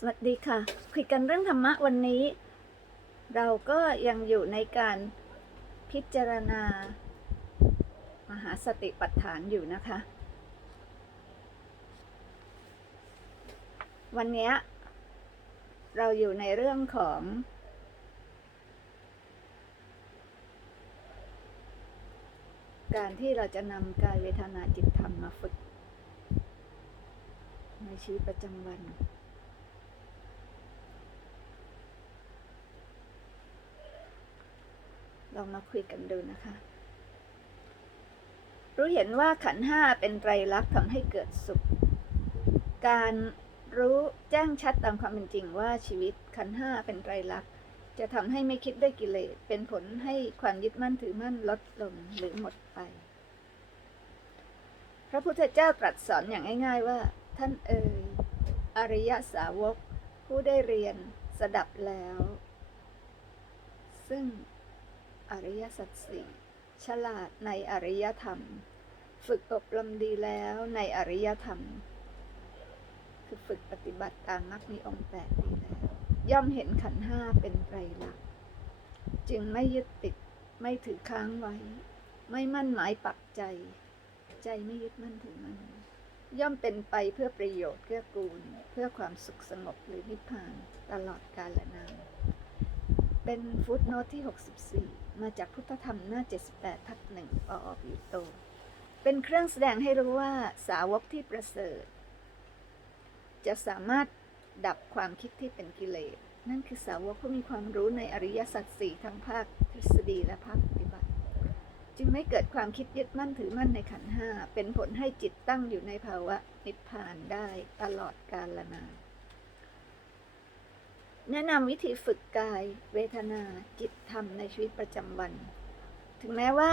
สวัสดีค่ะ คุยกันเรื่องธรรมะวันนี้ เราก็ยังอยู่ในการพิจารณา มหาสติปัฏฐานอยู่นะคะ วันนี้เราอยู่ในเรื่องของ การที่เราจะนำกายเวทนาจิตธรรมมาฝึก ในชีวิตประจำวัน ลองมาคุยกันดูนะคะรู้เห็นว่าขันห้าเป็นไตรลักษณ์ทำให้เกิดสุข การรู้แจ้งชัดตามความเป็นจริงว่าชีวิตขันห้าเป็นไตรลักษณ์จะทำให้ไม่คิดด้วยกิเลสเป็นผลให้ความยึดมั่นถือมั่นลดลงหรือหมดไป พระพุทธเจ้าตรัสสอนอย่างง่ายๆว่า ท่านเอ่ยอริยสาวกผู้ได้เรียนสดับแล้ว ซึ่ง อริยสัจสี่ฉลาดในอริยธรรม ฝึกอบรมดีแล้วในอริยธรรม คือฝึกปฏิบัติตามมรรคมีองค์แปดดีแล้ว ย่อมเห็นขันห้าเป็นไตรลักษณ์จึงไม่ยึดติดไม่ถือค้างไว้ ไม่มั่นหมายปักใจ ใจไม่ยึดมั่นถือมั่นย่อมเป็นไปเพื่อประโยชน์เพื่อกูล เพื่อความสุขสงบหรือนิพพานตลอดกาลและนาน เป็นฟุตโนตที่ 64 มาจากพุทธธรรมหน้า 78 ทับหนึ่งปออปิโต เป็นเครื่องแสดงให้รู้ว่าสาวกที่ประเสริฐ จะสามารถดับความคิดที่เป็นกิเลส นั่นคือสาวกผู้มีความรู้ในอริยสัจสี่ทั้งภาคทฤษฎีและภาคปฏิบัติ จึงไม่เกิดความคิดยึดมั่นถือมั่นในขันห้า เป็นผลให้จิตตั้งอยู่ในภาวะนิพพานได้ตลอดกาลนาน แนะนำวิธีฝึกกายเวทนาจิตธรรมในชีวิตประจำวัน ถึงแม้ว่า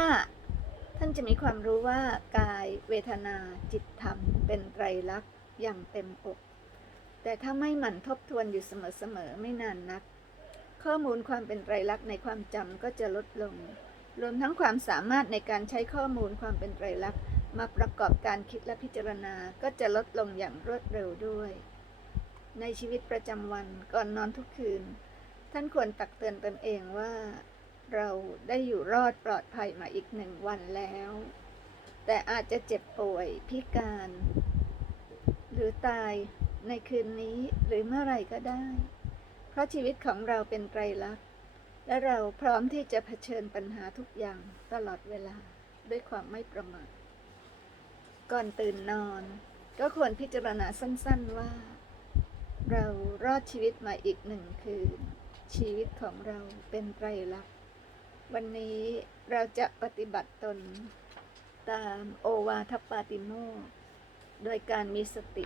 ท่านจะมีความรู้ว่ากายเวทนาจิตธรรมเป็นไตรลักษณ์อย่างเต็มอก แต่ถ้าไม่หมั่นทบทวนอยู่เสมอๆไม่นานนัก ข้อมูลความเป็นไตรลักษณ์ในความจำก็จะลดลง รวมทั้งความสามารถในการใช้ข้อมูลความเป็นไตรลักษณ์มาประกอบการคิดและพิจารณาก็จะลดลงอย่างรวดเร็วด้วย ในชีวิตประจำวันก่อนนอนทุกคืน ท่านควรตักเตือนตนเองว่า เราได้อยู่รอดปลอดภัยมาอีกหนึ่งวันแล้ว แต่อาจจะเจ็บป่วยพิการ หรือตายในคืนนี้หรือเมื่อไรก็ได้ เพราะชีวิตของเราเป็นไตรลักษณ์และเราพร้อมที่จะเผชิญปัญหาทุกอย่างตลอดเวลาด้วยความไม่ประมาทก่อนตื่นนอน ก็ควรพิจารณาสั้น ๆว่า เรารอดชีวิตมาอีกหนึ่งคืนชีวิตของเราเป็นไตรลักษณ์วันนี้เราจะปฏิบัติตนตามโอวาทปาติโมโดยการมีสติ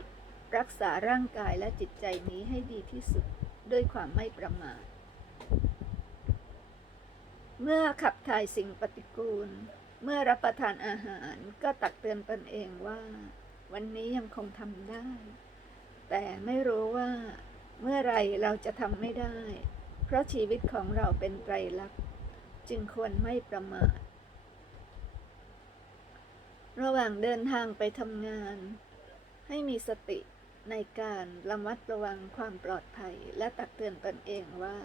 รักษาร่างกายและจิตใจนี้ให้ดีที่สุดด้วยความไม่ประมาท เมื่อขับถ่ายสิ่งปฏิกูล เมื่อรับประทานอาหารก็ตักเตือนตนเองว่า วันนี้ยังคงทำได้ แต่ไม่รู้ว่าเมื่อไรเราจะทำไม่ได้ เพราะชีวิตของเราเป็นไตรลักษณ์จึงควรไม่ประมาท ระหว่างเดินทางไปทำงาน ให้มีสติในการระมัดระวังความปลอดภัย และตักเตือนตนเองว่า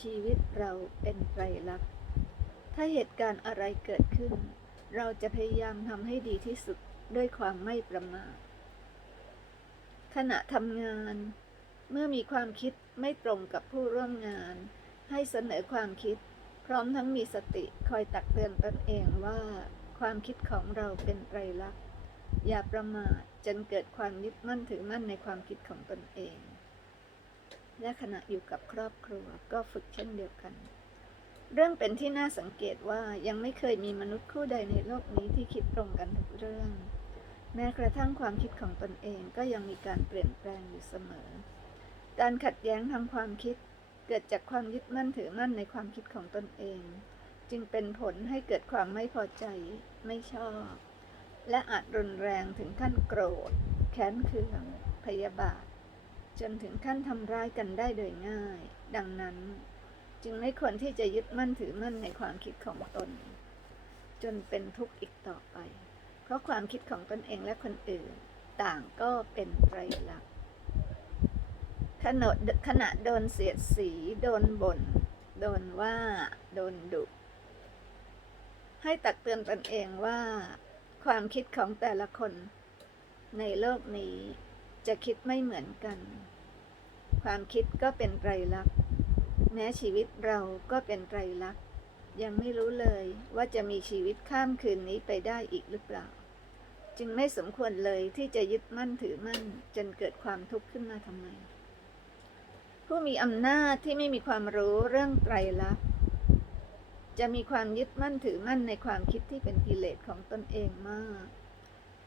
ชีวิตเราเป็นไตรลักษณ์ ถ้าเหตุการณ์อะไรเกิดขึ้น เราจะพยายามทำให้ดีที่สุดด้วยความไม่ประมาท ขณะทำงาน เมื่อมีความคิดไม่ตรงกับผู้ร่วมงาน ให้เสนอความคิด พร้อมทั้งมีสติคอยตักเตือนตนเองว่า ความคิดของเราเป็นไตรลักษณ์อย่าประมาทจนเกิดความยึดมั่นถือมั่นในความคิดของตนเอง และขณะอยู่กับครอบครัวก็ฝึกเช่นเดียวกัน เรื่องเป็นที่น่าสังเกตว่ายังไม่เคยมีมนุษย์คู่ใดในโลกนี้ที่คิดตรงกันทุกเรื่อง แม้กระทั่งความคิดของตนเองก็ยังมีการเปลี่ยนแปลงอยู่เสมอ การขัดแย้งทางความคิดเกิดจากความยึดมั่นถือมั่นในความคิดของตนเอง จึงเป็นผลให้เกิดความไม่พอใจ ไม่ชอบ และอาจรุนแรงถึงขั้นโกรธ แค้นเคือง พยาบาท จนถึงขั้นทำร้ายกันได้โดยง่าย ดังนั้น จึงไม่ควรที่จะยึดมั่นถือมั่นในความคิดของตน จนเป็นทุกข์อีกต่อไป ราะความคิดของตนเองและคนอื่น ต่างก็เป็นไตรลักษณ์ขณะขณะโดนเสียดสี โดนบน่น โดนว่า โดนดุ ให้ตักเตือนตนเองว่า ความคิดของแต่ละคน ในโลกนี้จะคิดไม่เหมือนกัน ความคิดก็เป็นไตรลักษณ์ แม้ชีวิตเราก็เป็นไตรลักษณ์ ยังไม่รู้เลยว่าจะมีชีวิตข้ามคืนนี้ไปได้อีกหรือเปล่า จึงไม่สมควรเลยที่จะยึดมั่นถือมั่น จนเกิดความทุกข์ขึ้นมาทำไม ผู้มีอำนาจที่ไม่มีความรู้เรื่องไตรลักษณ์จะมีความยึดมั่นถือมั่นในความคิดที่เป็นกิเลสของตนเองมาก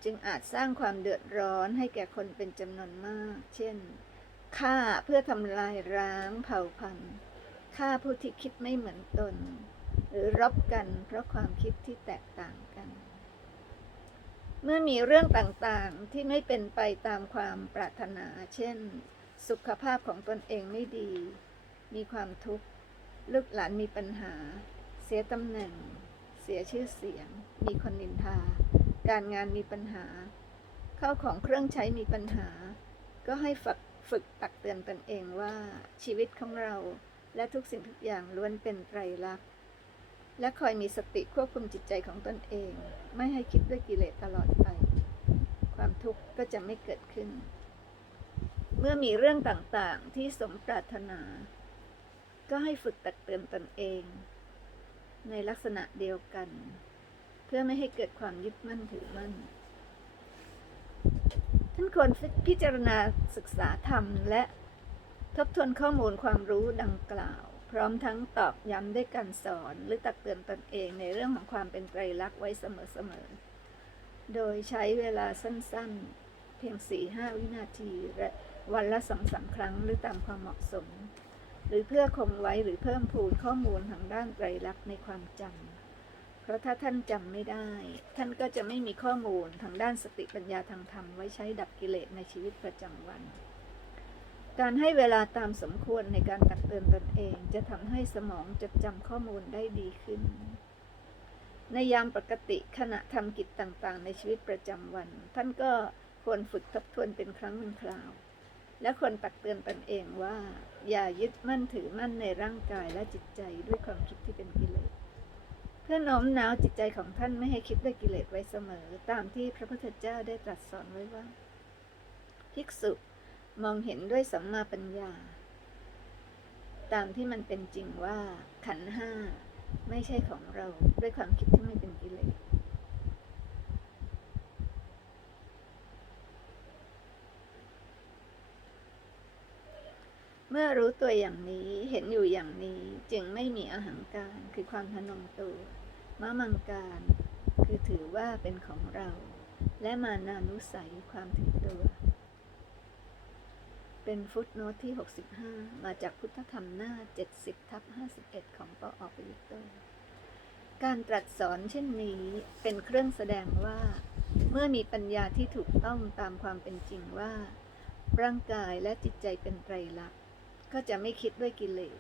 จึงอาจสร้างความเดือดร้อนให้แก่คนเป็นจำนวนมาก เช่นฆ่าเพื่อทำลายร้างเผ่าพันธุ์ฆ่าผู้ที่คิดไม่เหมือนตน หรือรบกันเพราะความคิดที่แตกต่างกัน เมื่อมีเรื่องต่างๆที่ไม่เป็นไปตามความปรารถนา เช่น สุขภาพของตนเองไม่ดี มีความทุกข์ ลูกหลานมีปัญหา เสียตำแหน่ง เสียชื่อเสียง มีคนนินทา การงานมีปัญหา เข้าของเครื่องใช้มีปัญหา ก็ให้ฝึกฝึกตักเตือนตนเองว่าชีวิตของเราและทุกสิ่งทุกอย่างล้วนเป็นไตรลักษณ์ และคอยมีสติควบคุมจิตใจของตนเอง ไม่ให้คิดด้วยกิเลสตลอดไป ความทุกข์ก็จะไม่เกิดขึ้น เมื่อมีเรื่องต่างๆที่สมปรารถนา ก็ให้ฝึกตักเตือนตนเอง ในลักษณะเดียวกัน เพื่อไม่ให้เกิดความยึดมั่นถือมั่นท่านควรพิจารณาศึกษาธรรมและทบทวนข้อมูลความรู้ดังกล่าว ร้อมทั้งตอบย้ำด้วยการสอนหรือตักเตือนตนเองในเรื่องของความเป็นไตรลักษณ์ไว้เสมอๆ โดยใช้เวลาสั้นๆ เพียง 4-5 วินาทีและวันละสองสามครั้งหรือตามความเหมาะสม หรือเพื่อคงไว้หรือเพิ่มพูนข้อมูลทางด้านไตรลักษณ์ในความจำ เพราะถ้าท่านจำไม่ได้ ท่านก็จะไม่มีข้อมูลทางด้านสติปัญญาทางธรรมไว้ใช้ดับกิเลสในชีวิตประจำวัน การให้เวลาตามสมควรในการตักเตือนตนเอง จะทำให้สมองจดจำข้อมูลได้ดีขึ้น ในยามปกติขณะทำกิจต่างๆ ในชีวิตประจำวัน ท่านก็ควรฝึกทบทวนเป็นครั้งเป็นคราว และควรตักเตือนตนเองว่า อย่ายึดมั่นถือมั่นในร่างกายและจิตใจด้วยความคิดที่เป็นกิเลสเพื่อโน้มน้าวจิตใจของท่านไม่ให้คิดด้วยกิเลสไว้เสมอ ตามที่พระพุทธเจ้าได้ตรัสสอนไว้ว่า ภิกษุ มองเห็นด้วยสัมมาปัญญา ตามที่มันเป็นจริงว่าขันห้าไม่ใช่ของเราด้วยความคิดที่ไม่เป็นกิเลสเมื่อรู้ตัวอย่างนี้เห็นอยู่อย่างนี้จึงไม่มีอาหังการคือความพนมตัวมะมังการคือถือว่าเป็นของเรา และมานานุสัยความถือตัว เป็นฟุตโนตที่ 65 มาจากพุทธธรรมหน้า 70ทับ51 ของปออประยุโตการตรัสสอนเช่นนี้เป็นเครื่องแสดงว่า เมื่อมีปัญญาที่ถูกต้องตามความเป็นจริงว่า ร่างกายและจิตใจเป็นไตรลักษณ์ก็จะไม่คิดด้วยกิเลส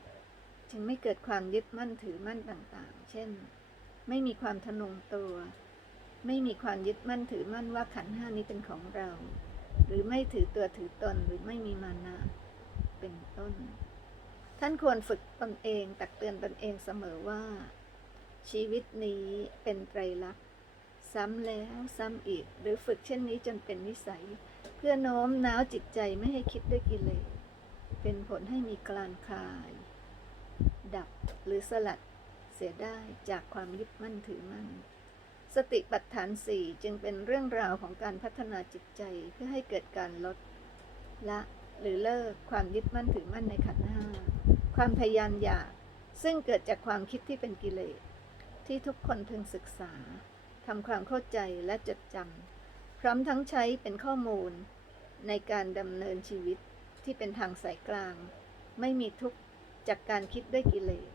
จึงไม่เกิดความยึดมั่นถือมั่นต่างๆ เช่น ไม่มีความทะนงตัว ไม่มีความยึดมั่นถือมั่นว่าขันห้านี้เป็นของเรา หรือไม่ถือตัวถือตนหรือไม่มีมานะเป็นต้น ท่านควรฝึกตนเองตักเตือนตนเองเสมอว่า ชีวิตนี้เป็นไตรลักษณ์ซ้ำแล้วซ้ำอีก หรือฝึกเช่นนี้จนเป็นนิสัย เพื่อโน้มน้าวจิตใจไม่ให้คิดด้วยกิเลสเป็นผลให้มีกลานคลาย ดับหรือสลัดเสียได้จากความยึดมั่นถือมั่น สติปัฏฐานสี่จึงเป็นเรื่องราวของการพัฒนาจิตใจเพื่อให้เกิดการลด ละหรือเลิกความยึดมั่นถือมั่นในขันธ์ห้าความทยานอยากซึ่งเกิดจากความคิดที่เป็นกิเลส ที่ทุกคนพึงศึกษาทำความเข้าใจและจดจำพร้อมทั้งใช้เป็นข้อมูล ในการดำเนินชีวิตที่เป็นทางสายกลาง ไม่มีทุกข์จากการคิดด้วยกิเลส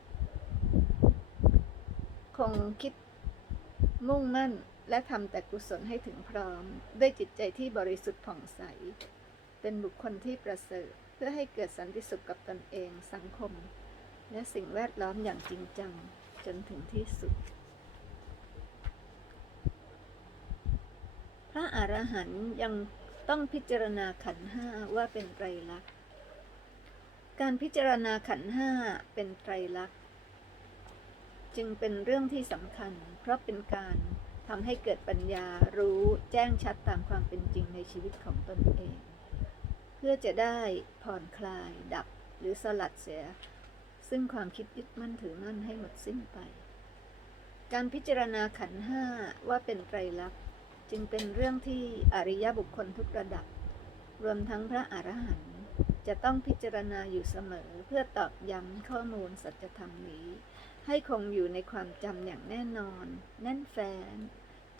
คงคิด มุ่งมั่นและทำแต่กุศลให้ถึงพร้อม ด้วยจิตใจที่บริสุทธิ์ผ่องใส เป็นบุคคลที่ประเสริฐ เพื่อให้เกิดสันติสุขกับตนเอง สังคม และสิ่งแวดล้อมอย่างจริงจัง จนถึงที่สุด พระอรหันต์ยังต้องพิจารณาขันห้าว่าเป็นไตรลักษณ์ การพิจารณาขันห้าเป็นไตรลักษณ์ จึงเป็นเรื่องที่สำคัญ ราะเป็นการทำให้เกิดปัญญารู้แจ้งชัดตามความเป็นจริงในชีวิตของตนเอง เพื่อจะได้ผ่อนคลายดับหรือสลัดเสีย ซึ่งความคิดยึดมั่นถือมั่นให้หมดสิ้นไป การพิจารณาขันห้าว่าเป็นไตรลักษณ์จึงเป็นเรื่องที่อริยบุคคลทุกระดับ รวมทั้งพระอรหันต์จะต้องพิจารณาอยู่เสมอเพื่อตอกย้ำข้อมูลสัจธรรมนี้ ให้คงอยู่ในความจำอย่างแน่นอน แน่นแฟ้น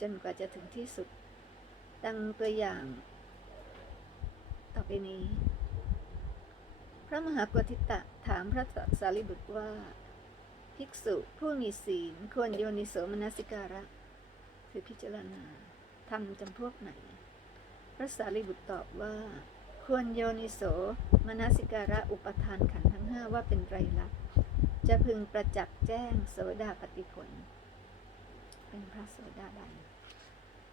จนกว่าจะถึงที่สุด ดังตัวอย่าง ต่อไปนี้ พระมหากรทิตะถามพระสารีบุตรว่า ภิกษุผู้มีศีลควรโยนิโสมนสิการะ คือพิจารณาทำจำพวกไหน พระสารีบุตรตอบว่า ควรโยนิโสมนสิการะอุปทานขันธ์ทั้งห้าว่าเป็นไตรลักษณ์ จะพึงประจักษ์แจ้งโสดาปฏิผล เป็นพระโสดาบัน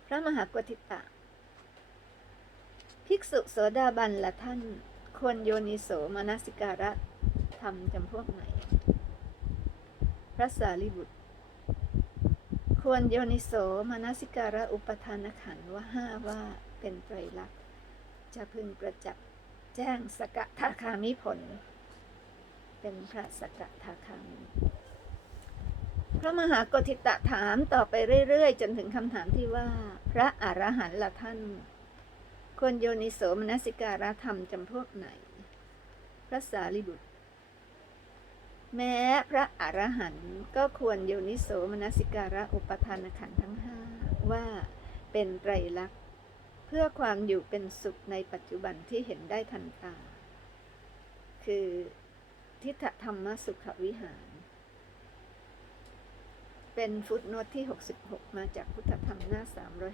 พระมหากรทิตะ ภิกษุโสดาบันละท่าน ควรโยนิโสมนสิการะทำจำพวกไหน พระสารีบุตร ควรโยนิโสมนสิการะอุปทานขันธ์ว่าห้าว่าเป็นไตรลักษณ์จะพึงประจักษ์แจ้งสกทาคามิผล เป็นพระสกทาคามิพระมหากทิตะถามต่อไปเรื่อยๆ จนถึงคำถามที่ว่า พระอรหันต์ละท่านควรโยนิโสมนสิการะธรรมจำพวกไหน พระสารีบุตร แม้พระอรหันต์ก็ควรโยนิโสมนสิการะอุปทานขันธ์ทั้งห้าว่าเป็นไตรลักษณ์ เพื่อความอยู่เป็นสุขในปัจจุบันที่เห็นได้ทันตา คือ ทิฏฐธรรมสุขวิหาร เป็นฟุตโนตที่ 66 มาจากพุทธธรรมหน้า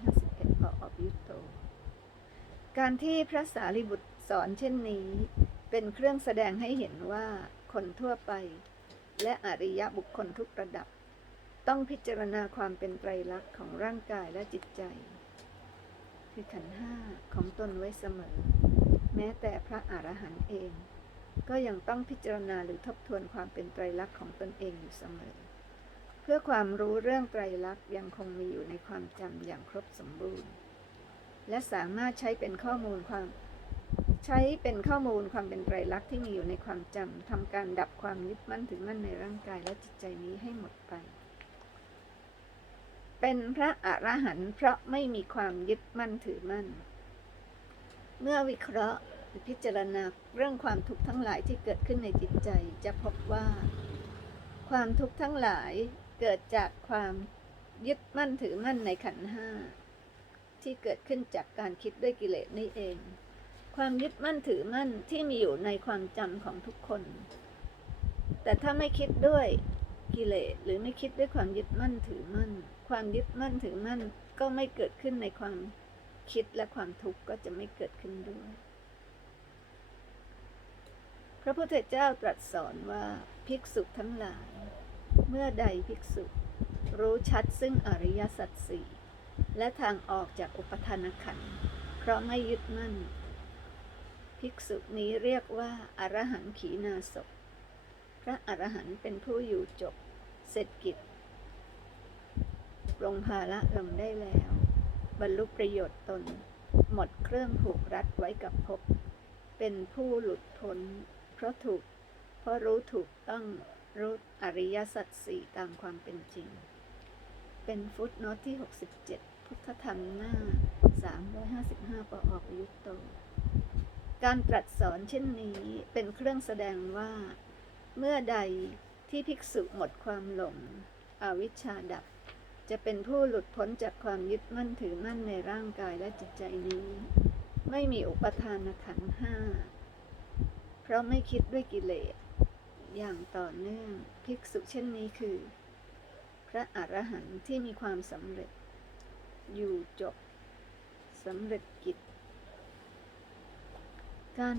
351ปออบยุตโต การที่พระสารีบุตรสอนเช่นนี้ เป็นเครื่องแสดงให้เห็นว่าคนทั่วไป และอริยะบุคคลทุกระดับ ต้องพิจารณาความเป็นไตรลักษณ์ของร่างกายและจิตใจ คือขันห้าของตนไว้เสมอ แม้แต่พระอรหันต์เอง ก็ยังต้องพิจารณาหรือทบทวนความเป็นไตรลักษณ์ของตนเองอยู่เสมอ เพื่อความรู้เรื่องไตรลักษณ์ยังคงมีอยู่ในความจำอย่างครบสมบูรณ์ และสามารถใช้เป็นข้อมูลความใช้เป็นข้อมูลความเป็นไตรลักษณ์ที่มีอยู่ในความจำทำการดับความยึดมั่นถือมั่นในร่างกายและจิตใจนี้ให้หมดไป เป็นพระอรหันต์เพราะไม่มีความยึดมั่นถือมั่น เมื่อวิเคราะห์ หรือพิจารณาเรื่องความทุกข์ทั้งหลายที่เกิดขึ้นในจิตใจจะพบว่า ความทุกข์ทั้งหลายเกิดจากความยึดมั่นถือมั่นในขันห้าที่เกิดขึ้นจากการคิดด้วยกิเลสนี่เอง ความยึดมั่นถือมั่นที่มีอยู่ในความจำของทุกคน แต่ถ้าไม่คิดด้วยกิเลสหรือไม่คิดด้วยความยึดมั่นถือมั่น ความยึดมั่นถือมั่นก็ไม่เกิดขึ้นในความคิดและความทุกข์ก็จะไม่เกิดขึ้นด้วย พระพุทธเจ้าตรัสสอนว่าภิกษุทั้งหลาย เมื่อใดภิกษุ รู้ชัดซึ่งอริยสัจสี่และทางออกจากอุปทานขันธ์เพราะไม่ยึดมั่น ภิกษุนี้เรียกว่าอรหันต์ขีนาศพพระอรหันต์เป็นผู้อยู่จบ เสร็จกิจปรงภาระลงได้แล้ว บรรลุประโยชน์ตน หมดเครื่องผูกรัดไว้กับภพเป็นผู้หลุดพ้น ราะถูก เพราะรู้ถูกต้องรู้อริยสัจสี่ตามความเป็นจริง เป็นฟุตโนตที่ 67 พุทธธรรมหน้า 355ปออประยุตโต การตรัสสอนเช่นนี้เป็นเครื่องแสดงว่า เมื่อใดที่ภิกษุหมดความหลง อวิชชาดับ จะเป็นผู้หลุดพ้นจากความยึดมั่นถือมั่นในร่างกายและจิตใจนี้ ไม่มีอุปทานขันห้า ราะไม่คิดด้วยกิเลส อย่างต่อเนื่องภิกษุเช่นนี้คือ พระอรหันต์ที่มีความสำเร็จ อยู่จบสำเร็จกิจ การ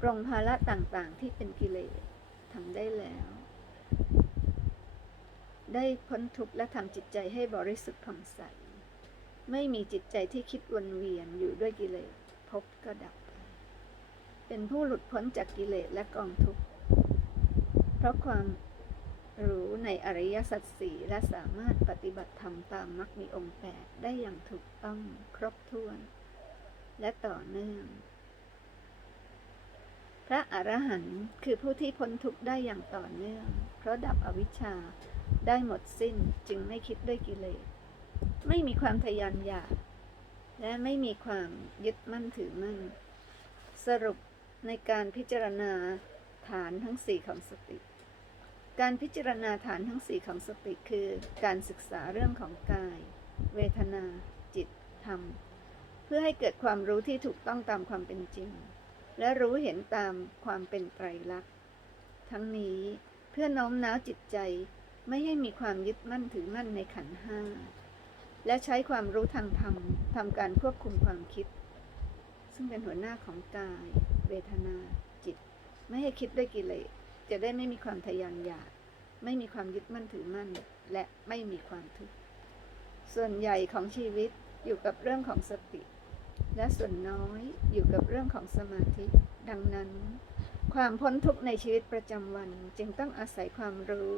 ปรงภาระต่างๆที่เป็นกิเลสทำได้แล้ว ได้พ้นทุกข์และทำจิตใจให้บริสุทธิ์ผ่องใส ไม่มีจิตใจที่คิดวนเวียนอยู่ด้วยกิเลสพบก็ดับ เป็นผู้หลุดพ้นจากกิเลสและกองทุกข์ เพราะความรู้ในอริยสัจสี่และสามารถปฏิบัติธรรมตามมรรคมีองค์แปดได้อย่างถูกต้องครบถ้วน และต่อเนื่อง พระอรหันต์คือผู้ที่พ้นทุกข์ได้อย่างต่อเนื่อง เพราะดับอวิชชาได้หมดสิ้นจึงไม่คิดด้วยกิเลส ไม่มีความทะยานอยากและไม่มีความยึดมั่นถือมั่น สรุป ในการพิจารณาฐานทั้งสี่ของสติ การพิจารณาฐานทั้งสี่ของสติคือการศึกษาเรื่องของกาย เวทนา จิต ธรรม เพื่อให้เกิดความรู้ที่ถูกต้องตามความเป็นจริง และรู้เห็นตามความเป็นไตรลักษณ์ ทั้งนี้เพื่อน้อมน้าวจิตใจไม่ให้มีความยึดมั่นถือมั่นในขันห้า และใช้ความรู้ทางธรรมทำการควบคุมความคิด ซึ่งเป็นหัวหน้าของกาย เวทนาจิต ไม่ให้คิดด้วยกิเลสจะได้ไม่มีความทะยานอยาก ไม่มีความยึดมั่นถือมั่น และไม่มีความทุกข์ส่วนใหญ่ของชีวิตอยู่กับเรื่องของสติ และส่วนน้อยอยู่กับเรื่องของสมาธิ ดังนั้น ความพ้นทุกข์ในชีวิตประจำวันจึงต้องอาศัยความรู้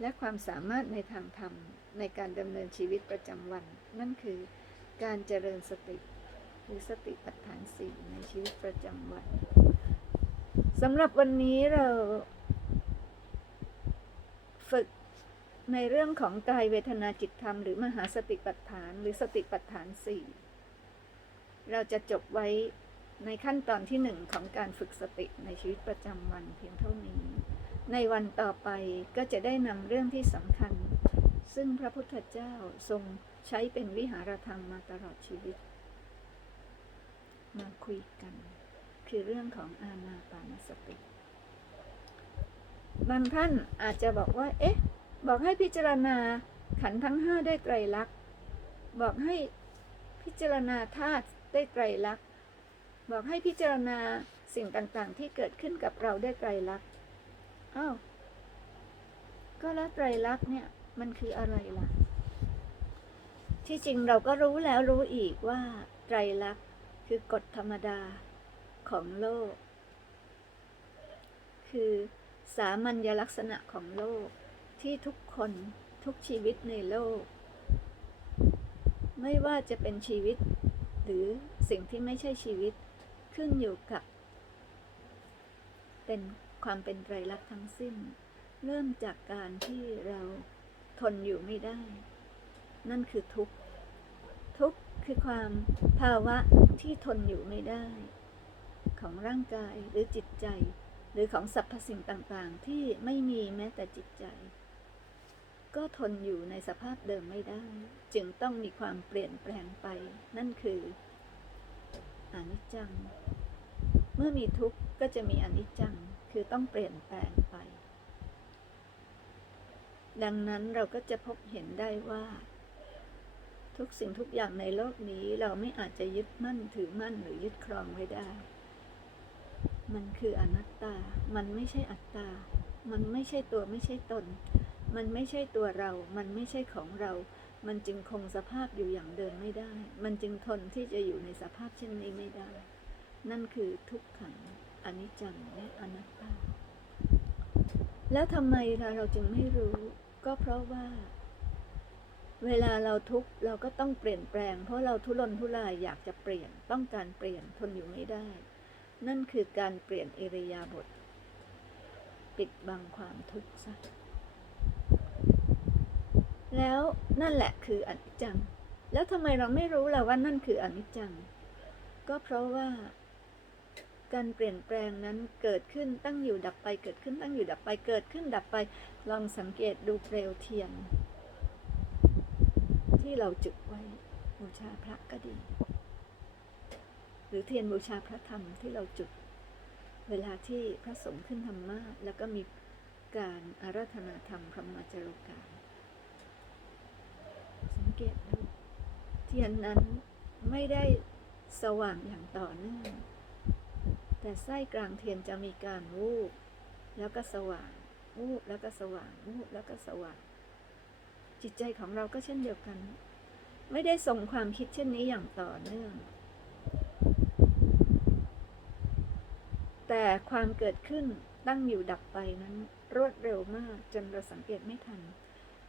และความสามารถในทางธรรม ในการดำเนินชีวิตประจำวัน นั่นคือการเจริญสติ หรือสติปัฏฐานสี่ในชีวิตประจำวันสำหรับวันนี้เรา ฝึกในเรื่องของกายเวทนาจิตธรรมหรือมหาสติปัฏฐานหรือสติปัฏฐานสี่เราจะจบไว้ในขั้นตอนที่หนึ่งของการฝึกสติในชีวิตประจำวันเพียงเท่านี้ ในวันต่อไปก็จะได้นำเรื่องที่สำคัญ ซึ่งพระพุทธเจ้าทรงใช้เป็นวิหารธรรมมาตลอดชีวิต มาคุยกัน คือเรื่องของอาณาปานสติ บางท่านอาจจะบอกว่า เอ๊ะ บอกให้พิจารณาขันทั้งห้าได้ไตรลักษณ์บอกให้พิจารณาธาตุได้ไตรลักษณ์บอกให้พิจารณาสิ่งต่างๆ ที่เกิดขึ้นกับเราได้ไตรลักษณ์อ้าวก็แล้วไตรลักษณ์เนี่ยมันคืออะไรล่ะ ที่จริงเราก็รู้แล้วรู้อีกว่าไตรลักษณ์ คือกฎธรรมดาของโลก คือสามัญลักษณะของโลกที่ทุกคนทุกชีวิตในโลก ไม่ว่าจะเป็นชีวิต หรือสิ่งที่ไม่ใช่ชีวิตขึ้นอยู่กับ เป็นความเป็นไตรลักษณ์ทั้งสิ้น เริ่มจากการที่เราทนอยู่ไม่ได้ นั่นคือทุกข์ทุกข์ คือความภาวะที่ทนอยู่ไม่ได้ ของร่างกายหรือจิตใจ หรือของสรรพสิ่งต่างๆ ที่ไม่มีแม้แต่จิตใจ ก็ทนอยู่ในสภาพเดิมไม่ได้ จึงต้องมีความเปลี่ยนแปลงไป นั่นคืออนิจจัง เมื่อมีทุกข์ก็จะมีอนิจจังคือต้องเปลี่ยนแปลงไป ดังนั้นเราก็จะพบเห็นได้ว่า ทุกสิ่งทุกอย่างในโลกนี้เราไม่อาจจะยึดมั่นถือมั่นหรือยึดครองไว้ได้ มันคืออนัตตา มันไม่ใช่อัตตา มันไม่ใช่ตัวไม่ใช่ตน มันไม่ใช่ตัวเรา มันไม่ใช่ของเรา มันจึงคงสภาพอยู่อย่างเดิมไม่ได้ มันจึงทนที่จะอยู่ในสภาพเช่นนี้ไม่ได้ นั่นคือทุกขังอนิจจังและอนัตตา แล้วทำไมเราเราจึงไม่รู้ ก็เพราะว่า เวลาเราทุกข์เราก็ต้องเปลี่ยนแปลง เพราะเราทุรนทุรายอยากจะเปลี่ยน ต้องการเปลี่ยนทนอยู่ไม่ได้ นั่นคือการเปลี่ยนเอริยาบถปิดบังความทุกข์ซะแล้วนั่นแหละคืออนิจจัง แล้วทำไมเราไม่รู้ล่ะว่านั่นคืออนิจจัง ก็เพราะว่า การเปลี่ยนแปลงนั้นเกิดขึ้นตั้งอยู่ดับไป เกิดขึ้นตั้งอยู่ดับไป เกิดขึ้นดับไป ลองสังเกตดูเปลวเทียน ที่เราจุดไว้บูชาพระก็ดี หรือเทียนบูชาพระธรรมที่เราจุด เวลาที่พระสงฆ์ขึ้นธรรมาแล้วก็มีการอาราธนาธรรมพระมาจรการสังเกตดูเทียนนั้นไม่ได้สว่างอย่างต่อเนื่อง แต่ไส้กลางเทียนจะมีการวูบแล้วก็สว่างวูบแล้วก็สว่างวูบแล้วก็สว่าง จิตใจของเราก็เช่นเดียวกัน ไม่ได้ส่งความคิดเช่นนี้อย่างต่อเนื่อง แต่ความเกิดขึ้นตั้งอยู่ดับไปนั้น รวดเร็วมากจนเราสังเกตไม่ทัน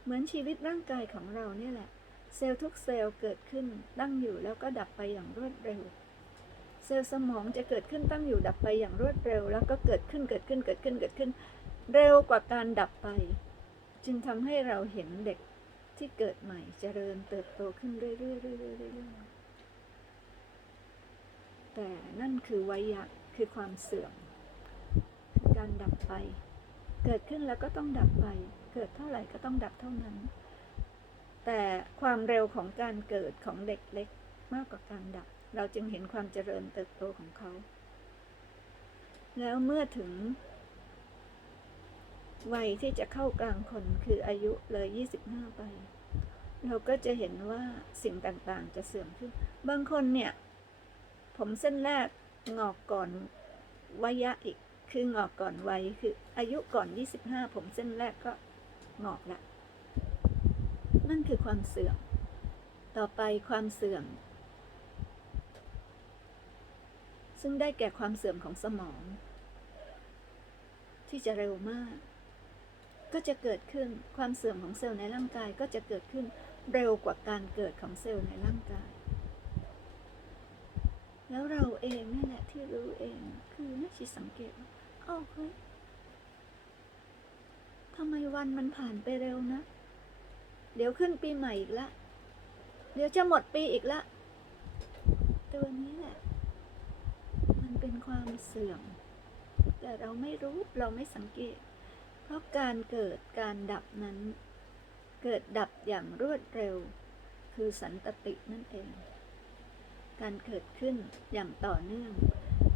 เหมือนชีวิตร่างกายของเราเนี่ยแหละ เซลล์ทุกเซลล์เกิดขึ้นตั้งอยู่แล้วก็ดับไปอย่างรวดเร็ว เซลล์สมองจะเกิดขึ้นตั้งอยู่ดับไปอย่างรวดเร็ว แล้วก็เกิดขึ้นเกิดขึ้นเกิดขึ้นเกิดขึ้น เร็วกว่าการดับไป จึงทำให้เราเห็นเด็ก ที่เกิดใหม่เจริญเติบโตขึ้นเรื่อยๆเรื่อยๆเรื่อยๆแต่นั่นคือวัยยะคือความเสื่อม การดับไป เกิดขึ้นแล้วก็ต้องดับไป เกิดเท่าไหร่ก็ต้องดับเท่านั้น แต่ความเร็วของการเกิดของเด็กเล็กมากกว่าการดับ เราจึงเห็นความเจริญเติบโตของเขา แล้วเมื่อถึง วัยที่จะเข้ากลางคนคืออายุเลย 25 ไป เราก็จะเห็นว่าสิ่งต่างๆ จะเสื่อมขึ้น บางคนเนี่ย ผมเส้นแรกงอกก่อนวัยะอีก คืองอกก่อนวัยคืออายุก่อน 25 ผมเส้นแรกก็งอกละ นั่นคือความเสื่อม ต่อไปความเสื่อม ซึ่งได้แก่ความเสื่อมของสมอง ที่จะเร็วมาก ก็จะเกิดขึ้นความเสื่อมของเซลล์ในร่างกายก็จะเกิดขึ้นเร็วกว่าการเกิดของเซลล์ในร่างกาย แล้วเราเองนี่แหละที่รู้เองคือแม่ชีสังเกตว่าอ้าวเฮ้ยทำไมวันมันผ่านไปเร็วนะ เดี๋ยวขึ้นปีใหม่อีกละ เดี๋ยวจะหมดปีอีกละ ตัวนี้แหละ มันเป็นความเสื่อม แต่เราไม่รู้เราไม่สังเกต เพราะการเกิดการดับนั้น เกิดดับอย่างรวดเร็ว คือสันตตินั่นเอง การเกิดขึ้นอย่างต่อเนื่อง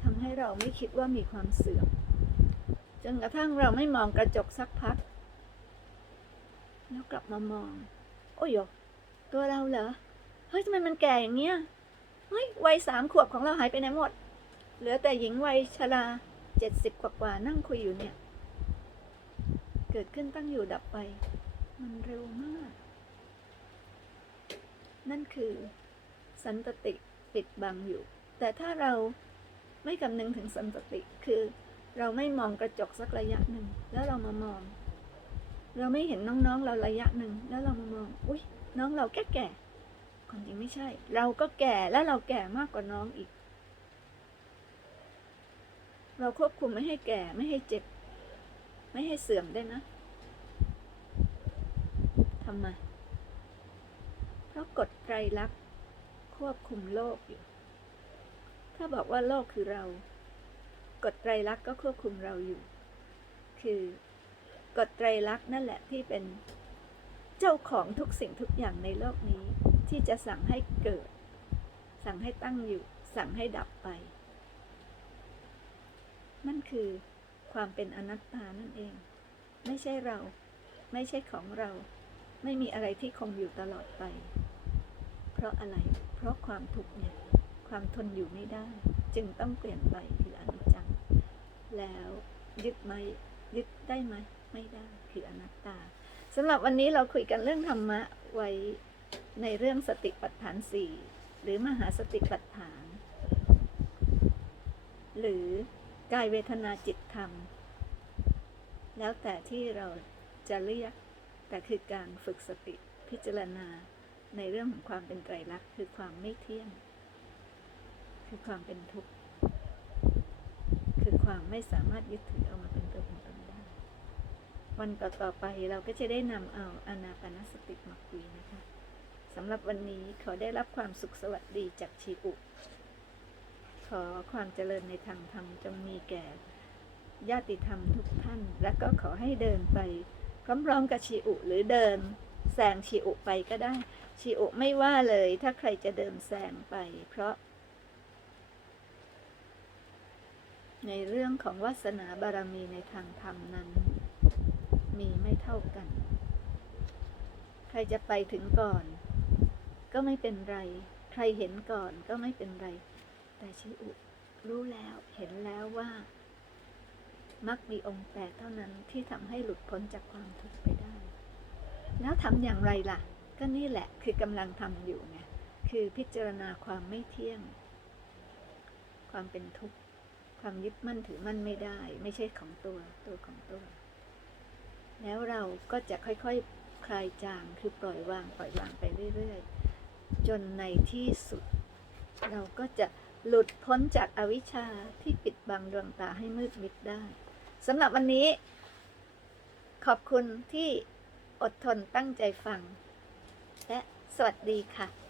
ทำให้เราไม่คิดว่ามีความเสื่อม จนกระทั่งเราไม่มองกระจกสักพัก แล้วกลับมามอง โอ้ยตัวเราเหรอ เฮ้ยทำไมมันแก่อย่างเงี้ย เฮ้ยวัยสามขวบของเราหายไปไหนหมด เหลือแต่หญิงวัยชราเจ็ดสิบกว่าๆนั่งคุยอยู่เนี่ย เกิดขึ้นตั้งอยู่ดับไป มันเร็วมาก นั่นคือ สันตติปิดบังอยู่ แต่ถ้าเราไม่คำนึงถึงสันตติคือ เราไม่มองกระจกสักระยะหนึ่ง แล้วเรามามอง เราไม่เห็นน้องๆเราระยะหนึ่ง แล้วเรามามอง อุ้ยน้องเราแก่แก่ๆความจริงไม่ใช่ เราก็แก่และเราแก่มากกว่าน้องอีก เราควบคุมไม่ให้แก่ไม่ให้เจ็บ ไม่ให้เสื่อมได้นะทำไม เพราะกฎไตรลักษณ์ควบคุมโลกอยู่ ถ้าบอกว่าโลกคือเรา กฎไตรลักษณ์ก็ควบคุมเราอยู่ คือกฎไตรลักษณ์นั่นแหละที่เป็นเจ้าของทุกสิ่งทุกอย่างในโลกนี้ ที่จะสั่งให้เกิด สั่งให้ตั้งอยู่ สั่งให้ดับไป นั่นคือ ความเป็นอนัตตานั่นเอง ไม่ใช่เรา ไม่ใช่ของเรา ไม่มีอะไรที่คงอยู่ตลอดไป เพราะอะไร เพราะความทุกข์เนี่ย ความทนอยู่ไม่ได้ จึงต้องเปลี่ยนไปคืออนิจจัง แล้วยึดไหมยึดได้ไหมไม่ได้คืออนัตตาสำหรับวันนี้เราคุยกันเรื่องธรรมะไว้ในเรื่องสติปัฏฐานสี่หรือมหาสติปัฏฐาน หรือ กายเวทนาจิตธรรม แล้วแต่ที่เราจะเรียกแต่คือการฝึกสติพิจารณาในเรื่องของความเป็นไตรลักษณ์คือความไม่เที่ยง คือความเป็นทุกข์ คือความไม่สามารถยึดถือเอามาเป็นตัวเป็นตนได้ วันต่อๆไปเราก็จะได้นำเอาอานาปานสติมาคุยนะคะสำหรับวันนี้ขอได้รับความสุขสวัสดีจากชีอุ อความเจริญในทางธรรมจงมีแก่ญาติธรรมทุกท่าน และก็ขอให้เดินไปพร้อมๆกับชีอุหรือเดินแซงชีอุไปก็ได้ ชีอุไม่ว่าเลย ถ้าใครจะเดินแซงไป เพราะ ในเรื่องของวาสนาบารมีในทางธรรมนั้น มีไม่เท่ากัน ใครจะไปถึงก่อน ก็ไม่เป็นไร ใครเห็นก่อนก็ไม่เป็นไร แต่ชิอุรู้แล้วเห็นแล้วว่ามักมีองค์แปดเท่านั้นที่ทำให้หลุดพ้นจากความทุกข์ไปได้ แล้วทำอย่างไรล่ะ ก็นี่แหละคือกำลังทำอยู่ไงคือพิจารณาความไม่เที่ยง ความเป็นทุกข์ ความยึดมั่นถือมั่นไม่ได้ ไม่ใช่ของตัวตัวของตัว แล้วเราก็จะค่อยๆคลายจางคือปล่อยวางปล่อยวางไปเรื่อยๆ จนในที่สุด เราก็จะ หลุดพ้นจากอวิชชาที่ปิดบังดวงตาให้มืดมิดได้สำหรับวันนี้ ขอบคุณที่อดทนตั้งใจฟัง และสวัสดีค่ะ